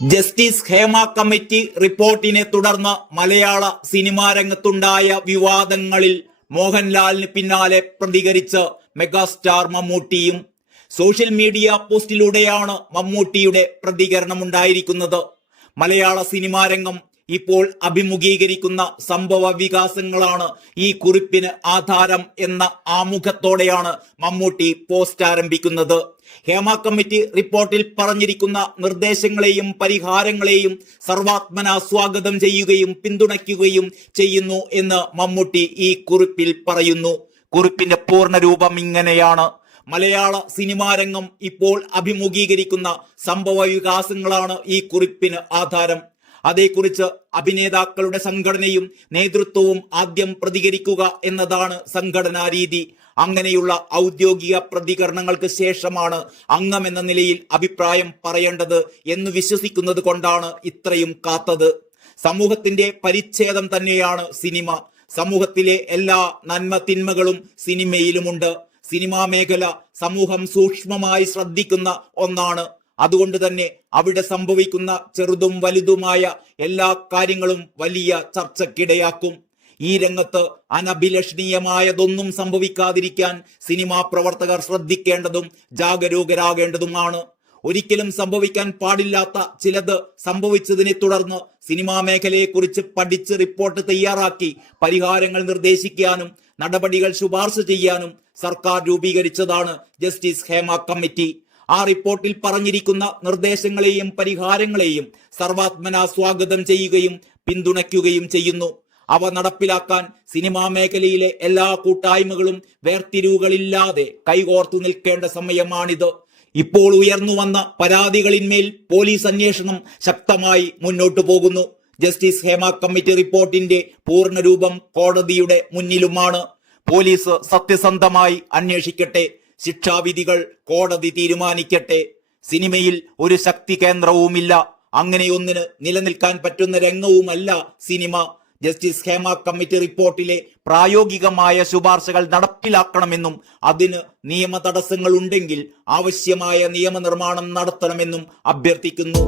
Justice Hema committee റിപ്പോർട്ടിനെ തുടർന്ന് മലയാള cinema രംഗത്തുണ്ടായ വിവാദങ്ങളിൽ മോഹൻലാലിന് പിന്നാലെ പ്രതികരിച്ച് മെഗാസ്റ്റാർ മമ്മൂട്ടിയും. സോഷ്യൽ മീഡിയ പോസ്റ്റിലൂടെയാണ് മമ്മൂട്ടിയുടെ പ്രതികരണമുണ്ടായിരിക്കുന്നത്. മലയാള സിനിമാ രംഗം ഇപ്പോൾ അഭിമുഖീകരിക്കുന്ന സംഭവ വികാസങ്ങളാണ് ഈ കുറിപ്പിന് ആധാരം എന്ന ആമുഖത്തോടെയാണ് മമ്മൂട്ടി പോസ്റ്റ് ആരംഭിക്കുന്നത്. ഹേമ കമ്മിറ്റി റിപ്പോർട്ടിൽ പറഞ്ഞിരിക്കുന്ന നിർദ്ദേശങ്ങളെയും പരിഹാരങ്ങളെയും സർവാത്മന സ്വാഗതം ചെയ്യുകയും പിന്തുണയ്ക്കുകയും ചെയ്യുന്നു എന്ന് മമ്മൂട്ടി ഈ കുറിപ്പിൽ പറയുന്നു. കുറിപ്പിന്റെ പൂർണ്ണരൂപം ഇങ്ങനെയാണ്: മലയാള സിനിമാ രംഗം ഇപ്പോൾ അഭിമുഖീകരിക്കുന്ന സംഭവ വികാസങ്ങളാണ് ഈ കുറിപ്പിന് ആധാരം. അതേക്കുറിച്ച് അഭിനേതാക്കളുടെ സംഘടനയും നേതൃത്വവും ആദ്യം പ്രതികരിക്കുക എന്നതാണ് സംഘടനാ രീതി. അങ്ങനെയുള്ള ഔദ്യോഗിക പ്രതികരണങ്ങൾക്ക് ശേഷമാണ് അംഗമെന്ന നിലയിൽ അഭിപ്രായം പറയേണ്ടത് എന്ന് വിശ്വസിക്കുന്നത് കൊണ്ടാണ് ഇത്രയും കാത്തത്. സമൂഹത്തിന്റെ പരിച്ഛേദം തന്നെയാണ് സിനിമ. സമൂഹത്തിലെ എല്ലാ നന്മ തിന്മകളും സിനിമയിലുമുണ്ട്. സിനിമാ മേഖല സമൂഹം സൂക്ഷ്മമായി ശ്രദ്ധിക്കുന്ന ഒന്നാണ്. അതുകൊണ്ട് തന്നെ അവിടെ സംഭവിക്കുന്ന ചെറുതും വലുതുമായ എല്ലാ കാര്യങ്ങളും വലിയ ചർച്ചയ്ക്കിടയാക്കും. ഈ രംഗത്ത് അനഭിലഷണീയമായതൊന്നും സംഭവിക്കാതിരിക്കാൻ സിനിമാ പ്രവർത്തകർ ശ്രദ്ധിക്കേണ്ടതും ജാഗരൂകരാകേണ്ടതുമാണ്. ഒരിക്കലും സംഭവിക്കാൻ പാടില്ലാത്ത ചിലത് സംഭവിച്ചതിനെ തുടർന്ന് സിനിമാ മേഖലയെക്കുറിച്ച് പഠിച്ച് റിപ്പോർട്ട് തയ്യാറാക്കി പരിഹാരങ്ങൾ നിർദ്ദേശിക്കാനും നടപടികൾ ശുപാർശ ചെയ്യാനും സർക്കാർ രൂപീകരിച്ചതാണ് ജസ്റ്റിസ് ഹേമ കമ്മിറ്റി. ആ റിപ്പോർട്ടിൽ പറഞ്ഞിരിക്കുന്ന നിർദ്ദേശങ്ങളെയും പരിഹാരങ്ങളെയും സർവാത്മന സ്വാഗതം ചെയ്യുകയും പിന്തുണയ്ക്കുകയും ചെയ്യുന്നു. അവ നടപ്പിലാക്കാൻ സിനിമാ മേഖലയിലെ എല്ലാ കൂട്ടായ്മകളും വേർതിരിവുകളില്ലാതെ കൈകോർത്തു നിൽക്കേണ്ട സമയമാണിത്. ഇപ്പോൾ ഉയർന്നു വന്ന പരാതികളിന്മേൽ പോലീസ് അന്വേഷണം ശക്തമായി മുന്നോട്ടു പോകുന്നു. ജസ്റ്റിസ് ഹേമ കമ്മിറ്റി റിപ്പോർട്ടിന്റെ പൂർണ്ണരൂപം കോടതിയുടെ മുന്നിലുമാണ്. പോലീസ് സത്യസന്ധമായി അന്വേഷിക്കട്ടെ. ശിക്ഷാവിധികൾ കോടതി തീരുമാനിക്കട്ടെ. സിനിമയിൽ ഒരു ശക്തി കേന്ദ്രവുമില്ല. അങ്ങനെയൊന്നിന് നിലനിൽക്കാൻ പറ്റുന്ന രംഗവുമല്ല സിനിമ. ജസ്റ്റിസ് ഹേമ കമ്മിറ്റി റിപ്പോർട്ടിലെ പ്രായോഗികമായ ശുപാർശകൾ നടപ്പിലാക്കണമെന്നും അതിന് നിയമ തടസ്സങ്ങൾ ഉണ്ടെങ്കിൽ ആവശ്യമായ നിയമനിർമ്മാണം നടത്തണമെന്നും അഭ്യർത്ഥിക്കുന്നു.